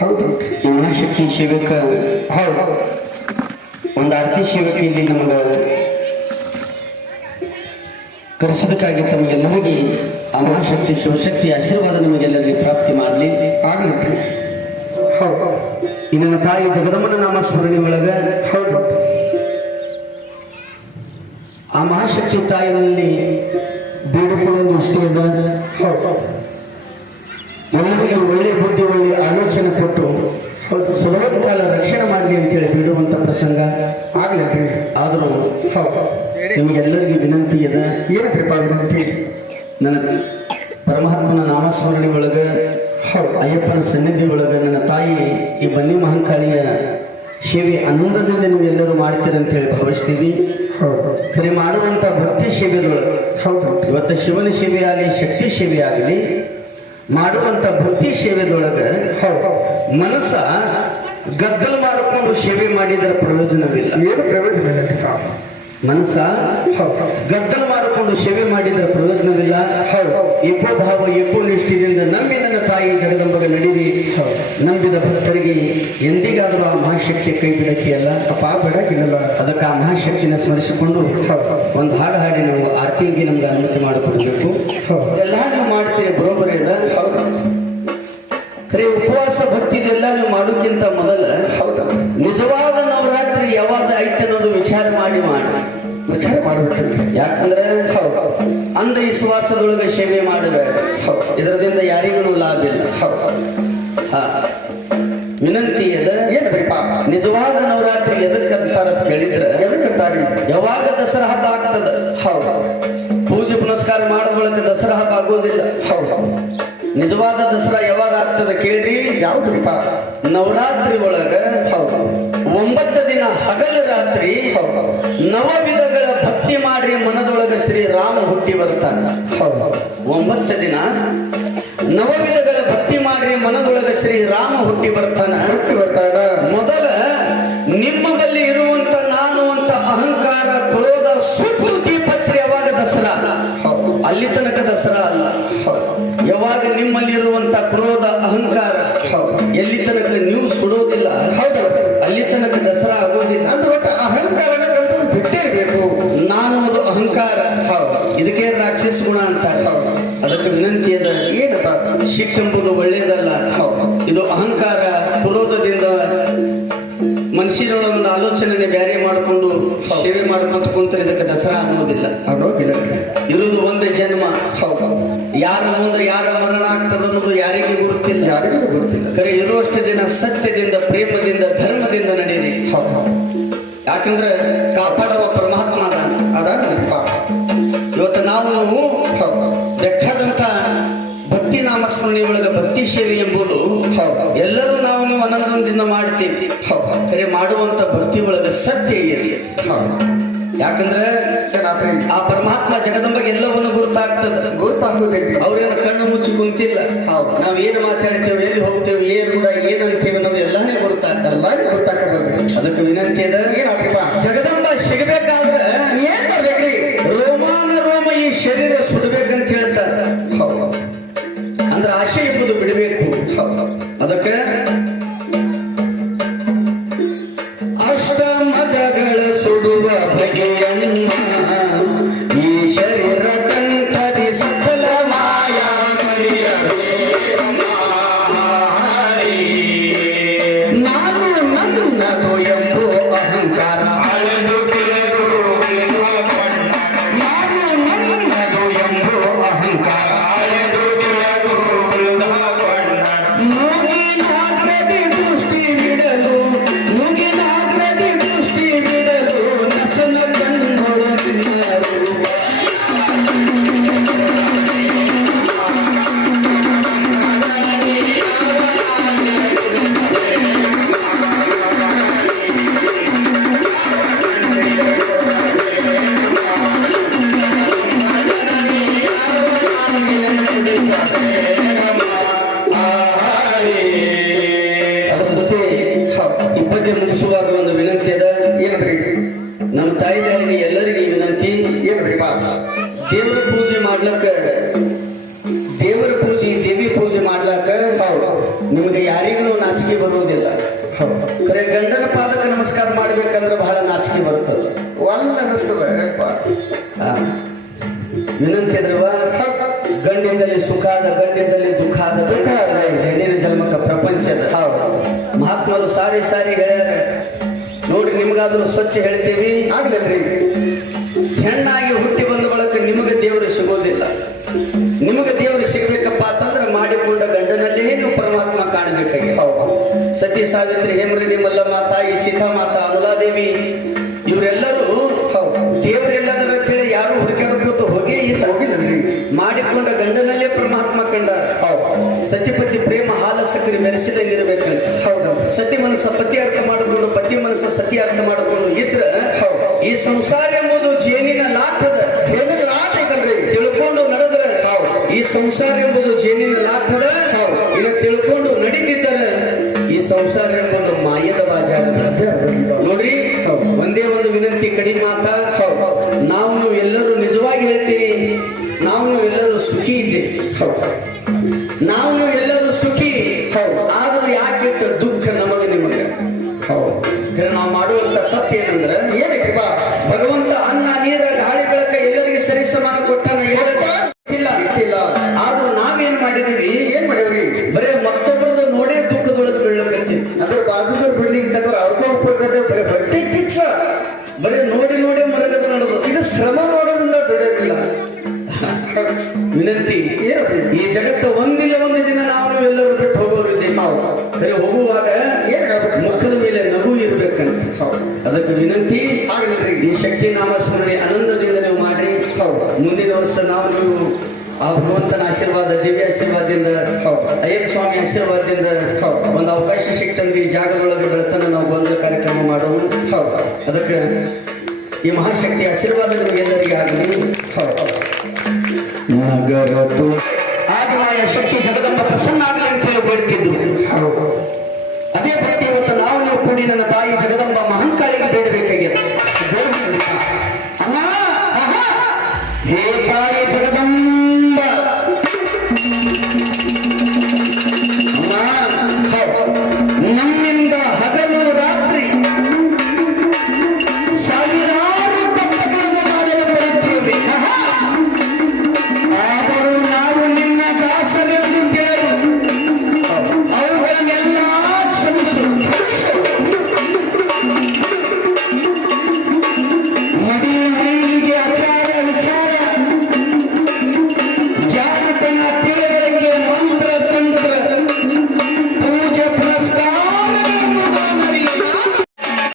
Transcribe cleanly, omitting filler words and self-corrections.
ಹೌದು. ಈ ಮಹಾಶಕ್ತಿ ಸೇವಕ ಹೌದು. ಒಂದು ಆರತಿ ಸೇವಕ ಇಲ್ಲಿ ನಮಗೆ ಕರೆಸಬೇಕಾಗಿ ತಮಗೆಲ್ಲರಿಗೆ ಆ ಮಹಾಶಕ್ತಿ ಶಿವಶಕ್ತಿ ಆಶೀರ್ವಾದ ನಿಮಗೆಲ್ಲರಿಗೆ ಪ್ರಾಪ್ತಿ ಮಾಡಲಿ ಆಗಲಿ. ಹೌದು. ಈ ನನ್ನ ತಾಯಿ ಜಗದಮ್ಮನ ನಾಮಸ್ಮರಣೆ ಒಳಗೆ ಹೌದು. ಆ ಮಹಾಶಕ್ತಿ ತಾಯಿನಲ್ಲಿ ಬೇಡಿಕೊಳ್ಳುವ ದೃಷ್ಟಿಯಿಂದ ಹೌದು. ಎಲ್ಲರಿಗೆ ಒಳ್ಳೆಯ ಬುದ್ಧಿ ಒಳ್ಳೆಯ ಆಲೋಚನೆ ಕೊಟ್ಟು ಸುಲಭದ ಕಾಲ ರಕ್ಷಣೆ ಮಾಡಲಿ ಅಂತೇಳಿ ಬಿಡುವಂಥ ಪ್ರಸಂಗ ಆಗಲಿ. ಆದರೂ ಹೌದು. ನಿಮಗೆಲ್ಲರಿಗೂ ವಿನಂತಿ ಇದೆ. ಏನಪ್ಪ ವಿನಂತಿ? ನನ್ನ ಪರಮಾತ್ಮನ ನಾಮಸ್ಮರಣೆ ಒಳಗೆ ಅಯ್ಯಪ್ಪನ ಸನ್ನಿಧಿ ಒಳಗೆ ನನ್ನ ತಾಯಿ ಈ ಬನ್ನಿ ಮಹಾಕಾಳಿಯ ಸೇವೆ ಆನಂದದಿಂದ ನೀವೆಲ್ಲರೂ ಮಾಡ್ತೀರಂತೇಳಿ ಭಾವಿಸ್ತೀವಿ. ಖರೆ ಮಾಡುವಂಥ ಭಕ್ತಿ ಸೇವೆಗಳು ಹೌದು. ಇವತ್ತು ಶಿವನ ಸೇವೆ ಆಗಲಿ ಶಕ್ತಿ ಸೇವೆ ಆಗಲಿ ಮಾಡುವಂಥ ಭಕ್ತಿ ಸೇವೆದೊಳಗೆ ಮನಸ್ಸ ಗದ್ದಲ ಮಾಡಿಕೊಂಡು ಸೇವೆ ಮಾಡಿದರೆ ಪ್ರಯೋಜನವಿಲ್ಲ. ಏನು ಪ್ರಯೋಜನ ಇಲ್ಲ. ಮನಸ್ಸ ಗದ್ದಲ ಮಾಡಿಕೊಂಡು ಸೇವೆ ಮಾಡಿದರೆ ಪ್ರಯೋಜನವಿಲ್ಲ. ಎಪ್ಪೋ ಭಾವ ಎಪ್ಪೋ ನಿಷ್ಠೆಯಿಂದ ನಂಬಿ ನನ್ನ ತಾಯಿ ಜಗದಂಬಗೆ ನಡೀರಿ. ನಂಬಿದ ಭಕ್ತರಿಗೆ ಎಂದಿಗಾದರೂ ಆ ಮಹಾಶಕ್ತಿ ಕೈ ಬಿಡಕ್ಕೆ ಅಲ್ಲ, ಬಿಡಕ್ಕಿಲ್ಲ. ಅದಕ್ಕೆ ಆ ಮಹಾಶಕ್ತಿನ ಸ್ಮರಿಸಿಕೊಂಡು ಒಂದು ಹಾಡು ಹಾಡಿ ನಾವು ಆರ್ತಿಗೆ ನಮ್ಗೆ ಅನುಮತಿ ಮಾಡಿಕೊಡ್ಬೇಕು. ಎಲ್ಲ ನೀವು ಮಾಡ್ತೀರಿ ಬರೋಬ್ಬರಿ ಇಲ್ಲ. ಖರೆ ಉಪವಾಸ ಭಕ್ತಿ ಇದೆಲ್ಲ ನೀವು ಮಾಡೋಕ್ಕಿಂತ ಮೊದಲ ನಿಜವಾದ ನವರಾತ್ರಿ ಯಾವಾಗ ಐತೆ ಅನ್ನೋದು ವಿಚಾರ ಮಾಡಿ ಮಾಡಬೇಕು. ಯಾಕಂದ್ರೆ ಅಂಧ ವಿಶ್ವಾಸದೊಳಗೆ ಸೇವೆ ಮಾಡಬೇಡ. ಇದರಿಂದ ಯಾರಿಗೂ ಲಾಭ ಇಲ್ಲ. ವಿನಂತಿ ಅದ. ಏನಪ್ಪ ನಿಜವಾದ ನವರಾತ್ರಿ ಎದಕ್ಕಂತಾರ ಕೇಳಿದ್ರೆ ಎದಕ್ಕಂತಾರಿ? ಯಾವಾಗ ದಸರಾ ಹಬ್ಬ ಆಗ್ತದ ಪೂಜೆ ಪುನಸ್ಕಾರ ಮಾಡೋ ಬಳಕ ದಸರಾ ಹಬ್ಬ ಆಗೋದಿಲ್ಲ. ನಿಜವಾದ ದಸರಾ ಯಾವಾಗ ಆಗ್ತದ ಕೇಳ್ರಿ. ಯಾವ್ದ್ರಿಪ್ಪ? ನವರಾತ್ರಿ ಒಳಗ 9 ದಿನ ಹಗಲ ರಾತ್ರಿ ನವವಿಧಗಳ ಭಕ್ತಿ ಮಾಡ್ರಿ ಮನದೊಳಗ ಶ್ರೀರಾಮ ಹುಟ್ಟಿ ಬರ್ತಾನ. 9 ದಿನ ನವವಿಧಗಳ ಭಕ್ತಿ ಮಾಡ್ರಿ ಮನದೊಳಗ ಶ್ರೀರಾಮ ಹುಟ್ಟಿ ಬರ್ತಾನ. ಮೊದಲ ನಿಮ್ಮ ಬಳಿ ಇರುವಂತ ನಾನು ಅಂತ ಅಹಂಕಾರ ಕ್ರೋಧ ಸುಪೂರ್ತಿ ಪಚ್ರಿ ಯಾವಾಗ ದಸರಾ ಅಲ್ಲಿ ತನಕ ದಸರಾ ಅಲ್ಲ. ಯಾವಾಗ ನಿಮ್ಮಲ್ಲಿರುವಂತ ಕ್ರೋಧ ಅಹಂಕಾರ ಎಲ್ಲಿ ತನಕ ನೀವು ಸುಡೋದಿಲ್ಲ ಅಲ್ಲಿ ತನಕ ದಸರಾ ಆಗೋದಿಲ್ಲ. ಅಂದ್ರೆ ಅಹಂಕಾರ ಬಿಟ್ಟೇ ಇರಬೇಕು. ನಾನು ಅದು ಅಹಂಕಾರ ಇದಕ್ಕೆ ರಾಕ್ಷಸ ಗುಣ ಅಂತ. ಅದಕ್ಕೆ ವಿನಂತಿ ಅದ. ಏನಪ್ಪ? ಸಿಟ್ಟೆಂಬುದು ಒಳ್ಳೆಯದಲ್ಲ. ಇದು ಅಹಂಕಾರ ಕ್ರೋಧದಿಂದ ಮನುಷ್ಯನೊಳಗೊಂದು ಆಲೋಚನೆ ಬೇರೆ ಮಾಡಿಕೊಂಡು ಸೇವೆ ಮಾಡ್ಕೊಂತ ಕುಂತ್ರೆ ಇದಕ್ಕೆ ದಸರಾ ಅನ್ನೋದಿಲ್ಲ. ಇರುವುದು ಒಂದೇ ಜನ್ಮ. ಯಾರ ಮುಂದೆ ಯಾರ ಮರಣ ಆಗ್ತದ ಅನ್ನೋದು ಯಾರಿಗೂ ಗುರುತಿಲ್ಲ. ಖರೆ ಇರುವಷ್ಟು ದಿನ ಸತ್ಯದಿಂದ ಪ್ರೇಮದಿಂದ ಧರ್ಮದಿಂದ ನಡೀರಿ. ಯಾಕಂದ್ರೆ ಕಾಪಾಡುವ ಪರಮಾತ್ಮ ಅದಾನ. ಇವತ್ತು ನಾವು ಬೇಕಾದಂತ ಭಕ್ತಿ ನಾಮಸ್ಮರಣೆ ಒಳಗೆ ಭಕ್ತಿ ಸೇವೆ ಎಂಬುದು ಎಲ್ಲರೂ ನಾವು ಆನಂದದಿಂದ ಮಾಡ್ತೀವಿ. ಖರೆ ಮಾಡುವಂತ ಭಕ್ತಿ ಒಳಗೆ ಸತ್ಯ ಇರಲಿ. ಯಾಕಂದ್ರೆ ಆ ಪರಮಾತ್ಮ ಜಗದಂಬಗೆ ಎಲ್ಲವನ್ನು ಗೊತ್ತಾಗುದಿಲ್ಲ. ಅವ್ರೇನು ಕಣ್ಣು ಮುಚ್ಚಿ ಕುಂತಿಲ್ಲ. ನಾವ್ ಏನು ಮಾತಾಡ್ತೇವೆ, ಎಲ್ಲಿ ಹೋಗ್ತೇವೆ, ಏನ್ ಕೂಡ ಏನಂತೇವೆ ಅನ್ನೋದು ಎಲ್ಲಾನೇ ಗೊತ್ತಾಗಲ್ಲ. ಅದಕ್ಕೆ ವಿನಂತಿ ಅದ. ಜಗದಂಬ ಸಿಗಬೇಕಾದ್ರೆ ಏನ್ ಮಾಡ್ಬೇಕ್ರಿ? ರೋಮಾನ ರೋಮ ಈ ಶರೀರ ಸುಡಬೇಕಂತ ಹೇಳ್ತಾರೆ. ಅಂದ್ರೆ ಆಶೆ ಎಂಬುದು ಬಿಡಬೇಕು. ಅದಕ್ಕೆ ಅಷ್ಟಮದಗಳ ಸುಡುವ ಬಗೆಯನ್ನ ಈ ಶರೀರ ಕಂಠದಿ ಸಕಲ ಮಾಯಾ ನಾನು ನನ್ನದು ಎಂಬೋ ಅಹಂಕಾರ ಅಳೆದು ತಿಳಿದು ನಾನು ನನ್ನದು ಎಂಬೋ ಅಹಂಕಾರ ಅಳೆದು ತಿಳಿದು ಮುಗಿನಾಗ್ರದಿ ದೃಷ್ಟಿ ಬಿಡಲು ಮುಗಿನಾಗ್ರದಿ ದೃಷ್ಟಿ ಬಿಡಲು ನಸನ ಕಣ್ಣೊಳ ತಿನ್ನರು ಮುಗಿಸುವಾಗ ಒಂದು ವಿನಂತಿ ಅದ. ಏನಂದ್ರಿ? ನಮ್ಮ ತಾಯಿದಾರಿಗೆ ಎಲ್ಲರಿಗೂ ವಿನಂತಿ. ಏನಂದ್ರಿಪ್ಪ? ದೇವರ ಪೂಜೆ ಮಾಡ್ಲಕ್ಕ ದೇವಿ ಪೂಜೆ ಮಾಡ್ಲಾಕ ನಿಮ್ಮ ನಿಮಗೆ ಯಾರಿಗೂ ನಾಚಿಕೆ ಬರುವುದಿಲ್ಲ. ಹೌದು. ಖರೆ ಗಂಡನ ಪಾದಕ್ಕೆ ನಮಸ್ಕಾರ ಮಾಡ್ಬೇಕಂದ್ರೆ ಬಹಳ ನಾಚಿಕೆ ಬರ್ತದೆ. ಒಲ್ಲ ಅನಿಸ್ತದೆ ಯಪ್ಪ. ವಿನಂತಿ ಅದ್ರವ ಗಂಡಿಂದಲ್ಲಿ ಸುಖ ಅದ, ಗಂಡಿಂದಲ್ಲಿ ದುಃಖ ಅದ. ಹೆಣ್ಣಿನ ಜನ್ಮಕ್ಕ ಪ್ರಪಂಚದ. ಮಹಾತ್ಮರು ಸಾರಿ ಸಾರಿ ಹೇಳ್ಯಾರ ನೋಡ್ರಿ, ನಿಮ್ಗಾದ್ರೂ ಸ್ವಚ್ಛ ಹೇಳ್ತೀವಿ. ಆಗ್ಲಲ್ರಿ, ಹೆಣ್ಣಾಗಿ ಹುಟ್ಟಿ ಬಂದ ಬಳಕ ನಿಮಗೆ ದೇವರು ಸಿಗೋದಿಲ್ಲ. ನಿಮಗೆ ದೇವರು ಸಿಗ್ಬೇಕಪ್ಪ ಅಂತಂದ್ರೆ ಮಾಡಿಕೊಂಡ ಗಂಡನಲ್ಲೇ ನೀವು ಪರಮಾತ್ಮ ಕಾಣಬೇಕಾಗಿ. ಸತಿ ಸಾವಿತ್ರಿ, ಹೇಮರೆಡ್ಡಿ ಮಲ್ಲಮ್ಮ, ತಾಯಿ ಸೀತಾಮಾತಾ, ಅಮಲಾದೇವಿ ಇವರೆಲ್ಲರೂ ದೇವರೆಲ್ಲದರ ಅಂತೇಳಿ ಯಾರು ಹುಡುಕಾಡಬಹುದು ಹೋಗೇ ಇಲ್ಲ. ಹೋಗಿಲ್ಲನ್ರಿ, ಮಾಡಿಕೊಂಡ ಗಂಡನಲ್ಲೇ ಪರಮಾತ್ಮ ಕಂಡಾರ. ಸತಿಪತಿ ಪ್ರೇಮ ಹಾಲ ಸಕ್ಕರೆ ಮೆರೆಸಿದಂಗಿರ್ಬೇಕಂತ. ಹೌದೌದು. ಸತಿ ಮನಸ್ಸ ಪತಿ ಅರ್ಥ ಮಾಡಿಕೊಂಡು, ಪತಿ ಮನಸ್ಸ ಸತಿ ಅರ್ಥ ಮಾಡಿಕೊಂಡು ಇದ್ರ ಈ ಸಂಸಾರ ಎಂಬುದು ಜೇನಿನ ಲಾಟದ. ಜೇನಿನ ಲಾಟ ಐತಲ್ರಿ, ತಿಳ್ಕೊಂಡು ನಡೆದ್ರ ಈ ಸಂಸಾರ ಎಂಬುದು ಜೇನಿನ ಲಾಟದ. ಇನ್ನು ತಿಳ್ಕೊಂಡು ನಡೀತಿದ್ದಾರೆ ಈ ಸಂಸಾರ ಎಂಬುದು ಮಾಯದ ಬಾಜಾರದ. ನೋಡ್ರಿ, ಒಂದೇ ಒಂದು ವಿನಂತಿ, ಕಡಿಮೆ ಮಾತಾ. ನಾವು ಎಲ್ಲರೂ ನಿಜವಾಗಿ ಹೇಳ್ತೀವಿ, ನಾವು ಎಲ್ಲರೂ ಸುಖಿ ಇದ್ದೇವೆ. ನಾವು ಎಲ್ಲರೂ ಸುಖಿ. ಆದ್ರೂ ಯಾಕೆ ದುಃಖ ನಮಗೆ ನಿಮಗೆ? ನಾವು ಮಾಡುವಂತ ತಪ್ಪೇನಂದ್ರೆ, ಏನಕ್ಕೆ ಭಗವಂತ ಅನ್ನ ನೀರ ಗಾಳಿ ಬೆಳಕ ಎಲ್ಲರಿಗೆ ಸರಿ ಸಮಾನ ಕೊಟ್ಟನ ಇಟ್ಟಿಲ್ಲ. ಆದ್ರೂ ನಾವೇನ್ ಮಾಡಿದೀವಿ? ಏನ್ ಮಾಡೇವ್ರಿ? ಬರೇ ಮತ್ತೊಬ್ಬರದ್ದು ನೋಡೇ ದುಃಖದೊಳಗೆ ಬೀಳಕತ್ತೀವಿ. ಅದ್ರ ಬಾಜುದವ್ರು ಬಿಡ್ಲಿಕ್ಕೆ ಕಂಡ್ರೆ ಅವ್ರಿಗೂ ಉಪ್ಪರ್ ಕಟ್ಟೆ ಬರೀ ಬಟ್ಟೆ ಕಿಚ್ಚ. ಬರೇ ನೋಡಿ ನೋಡಿ ಮರಗದ ನಡೆದು. ಇದು ಶ್ರಮ ಮಾಡೋದಿಲ್ಲ, ದುಡಿಯೋದಿಲ್ಲ. ವಿನಂತಿ, ಏನದು? ಈ ಜಗತ್ತ ಒಂದಿಲ್ಲ ಒಂದು ದಿನ ನಾವು ಎಲ್ಲರೂ ಬಿಟ್ಟು ಹೋಗೋರಿದ್ದೇವೆ. ಬರೀ ಹೋಗುವಾಗ ಮುಖದ ಮೇಲೆ ನಗು ಇರ್ಬೇಕಂತ. ಅದಕ್ಕೆ ವಿನಂತಿ, ಈ ಶಕ್ತಿ ನಾಮ ಸ್ಮರಣೆ ಆನಂದದಿಂದ ನೀವು ಮಾಡಿ. ಮುಂದಿನ ವರ್ಷ ನೀವು ಆ ಭಗವಂತನ ಆಶೀರ್ವಾದ, ದಿವ್ಯ ಆಶೀರ್ವಾದದಿಂದ, ಅಯ್ಯಪ್ಪ ಸ್ವಾಮಿ ಆಶೀರ್ವಾದದಿಂದ ಒಂದು ಅವಕಾಶ ಸಿಕ್ತಂದ್ರೆ ಈ ಜಾಗದೊಳಗೆ ಬೆಳತನ ನಾವು ಗೊಂದಲ ಕಾರ್ಯಕ್ರಮ ಮಾಡೋಣ. ಅದಕ್ಕೆ ಈ ಮಹಾಶಕ್ತಿ ಆಶೀರ್ವಾದ ನಿಮಗೆಲ್ಲರಿಗೆ ಆಗಲಿ. ನಗರದು ಆದಿವಾಯ ಶಕ್ತಿ ಜಗದಂಬ ಪ್ರಸನ್ನ ಆಗಲಿ ಅಂತ ಹೇಳಿ ಬೇಡ್ತಿದ್ದು. ಅದೇ ಪ್ರತಿ ಇವತ್ತು ನಾವು ಕೂಡಿ ನನ್ನ ತಾಯಿ ಜಗದಂಬ ಮಹಂಕಾಳಿಗೆ ಬೇಡಬೇಕಾಗಿದೆ.